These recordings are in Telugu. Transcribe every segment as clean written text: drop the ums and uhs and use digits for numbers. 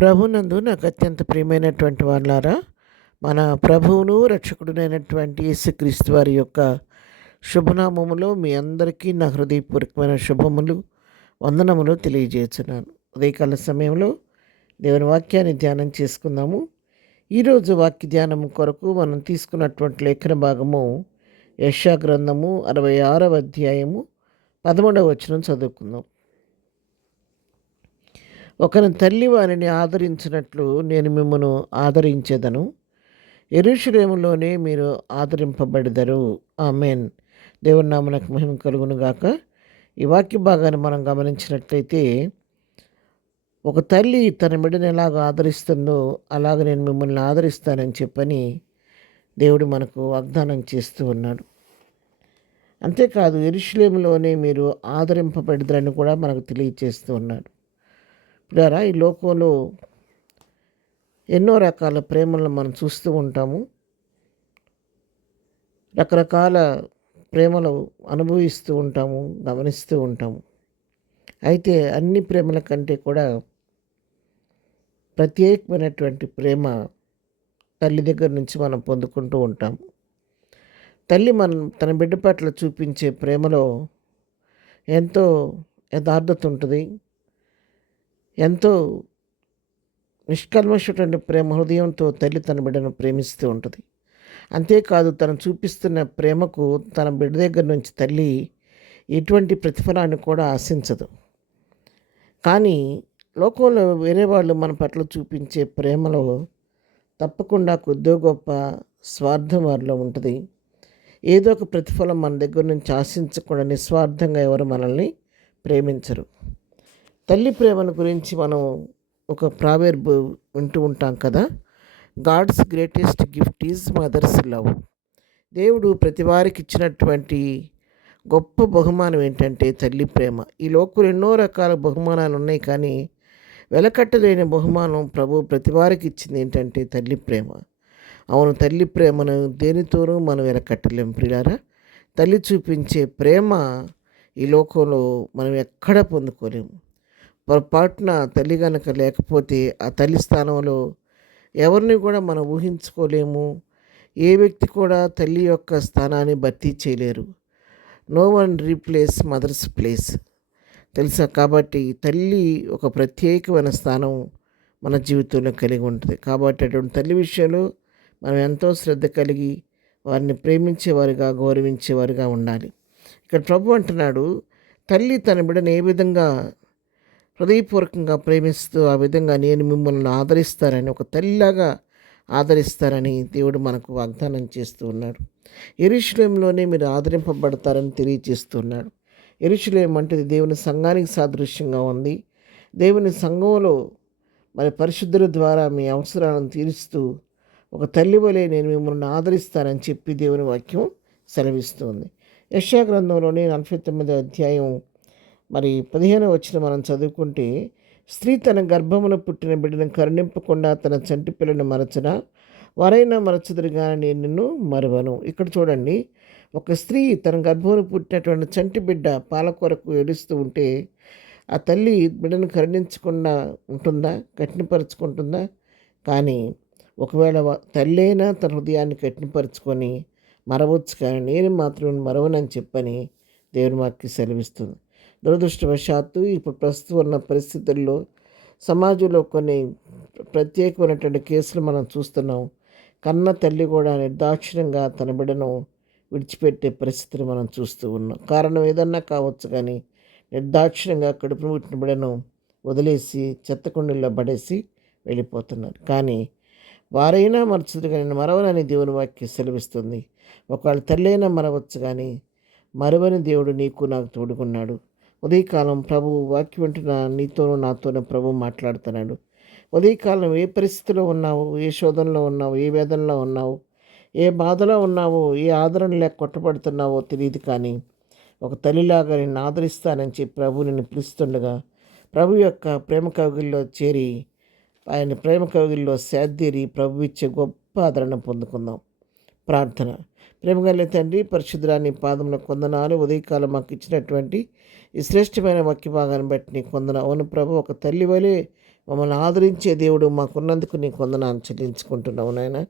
ప్రభునందు నాకు అత్యంత ప్రియమైనటువంటి వాళ్ళారా, మన ప్రభువును రక్షకుడునైనటువంటి యేసుక్రీస్తు వారి యొక్క శుభనామములో మీ అందరికీ నా హృదయపూర్వకమైన శుభములు, వందనములు తెలియజేస్తున్నాను. ఉదయకాల సమయంలో దేవుని వాక్యాన్ని ధ్యానం చేసుకుందాము. ఈరోజు వాక్య ధ్యానం కొరకు మనం తీసుకున్నటువంటి లేఖన భాగము యెషయా గ్రంథము 66వ అధ్యాయము 11వ వచనం చదువుకుందాం. ఒకని తల్లి వారిని ఆదరించినట్లు నేను మిమ్మను ఆదరించేదను, యెరూషలేములోనే మీరు ఆదరింపబడెదరు. ఆమేన్. దేవుని నామమునకు మహిమ కలుగును గాక. ఈ వాక్య భాగాన్ని మనం గమనించినట్లయితే, ఒక తల్లి తన బిడ్డను ఎలాగ ఆదరిస్తుందో అలాగ నేను మిమ్మల్ని ఆదరిస్తానని చెప్పని దేవుడు మనకు వాగ్దానం చేస్తూ ఉన్నాడు. అంతేకాదు యెరూషలేములోనే మీరు ఆదరింపబడెదరని కూడా మనకు తెలియజేస్తూ ఉన్నాడు. ప్రియులారా, ఈ లోకంలో ఎన్నో రకాల ప్రేమలను మనం చూస్తూ ఉంటాము. రకరకాల ప్రేమలు అనుభవిస్తూ ఉంటాము, గమనిస్తూ ఉంటాము. అయితే అన్ని ప్రేమల కంటే కూడా ప్రత్యేకమైనటువంటి ప్రేమ తల్లి దగ్గర నుంచి మనం పొందుకుంటూ ఉంటాము. తల్లి తన బిడ్డ పట్ల చూపించే ప్రేమలో ఎంతో యథార్థత ఉంటుంది. ఎంతో నిష్కల్మషటువంటి ప్రేమ హృదయంతో తల్లి తన బిడ్డను ప్రేమిస్తూ ఉంటుంది. అంతేకాదు, తను చూపిస్తున్న ప్రేమకు తన బిడ్డ దగ్గర నుంచి తల్లి ఎటువంటి ప్రతిఫలాన్ని కూడా ఆశించదు. కానీ లోకంలో వేరే వాళ్ళు మన పట్ల చూపించే ప్రేమలో తప్పకుండా కొద్దో గొప్ప స్వార్థం వారిలో ఉంటుంది. ఏదో ఒక ప్రతిఫలం మన దగ్గర నుంచి ఆశించకుండా నిస్వార్థంగా ఎవరు మనల్ని ప్రేమించరు. తల్లి ప్రేమను గురించి మనం ఒక ప్రావెర్బ్ వింటూ ఉంటాం కదా, God's greatest gift is mother's love. దేవుడు ప్రతి వారికి ఇచ్చినటువంటి గొప్ప బహుమానం ఏంటంటే తల్లి ప్రేమ. ఈ లోకంలో ఎన్నో రకాల బహుమానాలు ఉన్నాయి, కానీ వెలకట్టలేని బహుమానం ప్రభు ప్రతి వారికి ఇచ్చింది ఏంటంటే తల్లి ప్రేమ. అవును, తల్లి ప్రేమను దేనితోనూ మనం వెలకట్టలేము ప్రియులారా. తల్లి చూపించే ప్రేమ ఈ లోకంలో మనం ఎక్కడ పొందుకోలేము. పొరపాటున తల్లి కనుక లేకపోతే ఆ తల్లి స్థానంలో ఎవరిని కూడా మనం ఊహించుకోలేము. ఏ వ్యక్తి కూడా తల్లి యొక్క స్థానాన్ని భర్తీ చేయలేరు. No one replace mother's place, తెలుసా? కాబట్టి తల్లి ఒక ప్రత్యేకమైన స్థానం మన జీవితంలో కలిగి ఉంటుంది. కాబట్టి అటువంటి తల్లి విషయంలో మనం ఎంతో శ్రద్ధ కలిగి వారిని ప్రేమించేవారిగా, గౌరవించేవారిగా ఉండాలి. ఇక్కడ ప్రభు అంటున్నాడు, తల్లి తన బిడ్డను ఏ విధంగా హృదయపూర్వకంగా ప్రేమిస్తూ ఆ విధంగా నేను మిమ్మల్ని ఆదరిస్తారని, ఒక తల్లిలాగా ఆదరిస్తారని దేవుడు మనకు వాగ్దానం చేస్తూ ఉన్నాడు. యెరూషలేములోనే మీరు ఆదరింపబడతారని తెలియజేస్తున్నాడు. యెరూషలేము అంటే దేవుని సంఘానికి సాదృశ్యంగా ఉంది. దేవుని సంఘంలో మరి పరిశుద్ధుల ద్వారా మీ అవసరాలను తీరుస్తూ ఒక తల్లి వలె నేను మిమ్మల్ని ఆదరిస్తానని చెప్పి దేవుని వాక్యం సెలవిస్తుంది. యెషయా గ్రంథంలోని 49వ అధ్యాయం 15వ వచనం మనం చదువుకుంటే, స్త్రీ తన గర్భమున పుట్టిన బిడ్డను కరుణింపకుండా తన చంటి పిల్లను మరచనా, వారైనా మరచుదురు కానీ నేను నిన్ను మరువను. ఇక్కడ చూడండి, ఒక స్త్రీ తన గర్భమును పుట్టినటువంటి చంటి బిడ్డ పాల కొరకు ఏడుస్తూ ఉంటే ఆ తల్లి బిడ్డను కరుణించకుండా ఉంటుందా? కఠినపరుచుకుంటుందా? కానీ ఒకవేళ తల్లి అయినా తన హృదయాన్ని కఠినపరుచుకొని మరవచ్చు, కానీ నేను మాత్రం మరవనని చెప్పని దేవుని వాక్యం సెలవిస్తుంది. దురదృష్టవశాత్తు ఇప్పుడు ప్రస్తుతం ఉన్న పరిస్థితుల్లో సమాజంలో కొన్ని ప్రత్యేకమైనటువంటి కేసులు మనం చూస్తున్నాం. కన్న తల్లి కూడా నిర్దాక్షిణ్యంగా తన బిడ్డను విడిచిపెట్టే పరిస్థితిని మనం చూస్తూ ఉన్నాం. కారణం ఏదన్నా కావచ్చు, కానీ నిర్దాక్షిణ్యంగా కడుపును పుట్టిన బిడ్డను వదిలేసి చెత్తకుండీల్లో పడేసి వెళ్ళిపోతున్నారు. కానీ వారైనా మరచుదు, కానీ మరవనని దేవుని వాక్యం సెలవిస్తుంది. ఒకవేళ తల్లి అయినా మరవచ్చు, కానీ మరవని దేవుడు నీకు నాకు తోడుకున్నాడు. ఉదయకాలం ప్రభు వాక్యం వింటున్న నీతోనూ నాతోనూ ప్రభు మాట్లాడుతున్నాడు. ఉదయకాలం ఏ పరిస్థితిలో ఉన్నావు, ఏ శోధనలో ఉన్నావు, ఏ వేదనలో ఉన్నావు, ఏ బాధలో ఉన్నావో, ఏ ఆదరణ లేక కొట్టబడుతున్నావో తెలియదు, కానీ ఒక తల్లిలాగా నిన్ను ఆదరిస్తానని చెప్పి ప్రభు నిన్ను పిలుస్తుండగా ప్రభు యొక్క ప్రేమ కౌగిల్లో చేరి, ఆయన ప్రేమ కౌగిల్లో సేద్దీరి ప్రభు ఇచ్చే గొప్ప ఆదరణ పొందుకుందాం. ప్రార్థన. ప్రేమగల తండ్రి, పరిశుద్ధురాని పాదముల కొందనాలు. ఉదయకాలం మాకు ఇచ్చినటువంటి ఈ శ్రేష్టమైన వాక్య భాగాన్ని బట్టి నీకు కొందన. అవును ప్రభు, ఒక తల్లి వలె మమ్మల్ని ఆదరించే దేవుడు మాకున్నందుకు నీకు వందనాలు చెల్లించుకుంటున్నావు నాయన.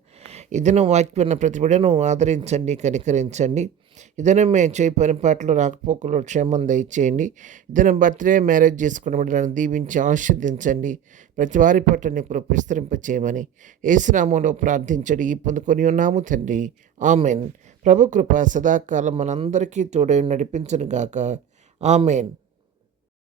ఈ దినం వాక్యమైన ప్రతి బిడ్డను ఆదరించండి, కనికరించండి. ఈ దినం మేము చేయి పనిపాట్లు రాకపోకలు క్షేమం దయచేయండి. ఈ దినం బర్త్డే మ్యారేజ్ చేసుకున్న బిడ్డలను దీవించి ఆశీర్వదించండి. ప్రతి వారి పట్ల నీ కృప విస్తరింపచేయమని యేసు నామములో ప్రార్థించడి ఈ పొందుకొని ఉన్నాము తండ్రి. ఆమెన్. ప్రభు కృప సదాకాలం మనందరికీ తోడై నడిపించును గాక. ఆమెన్.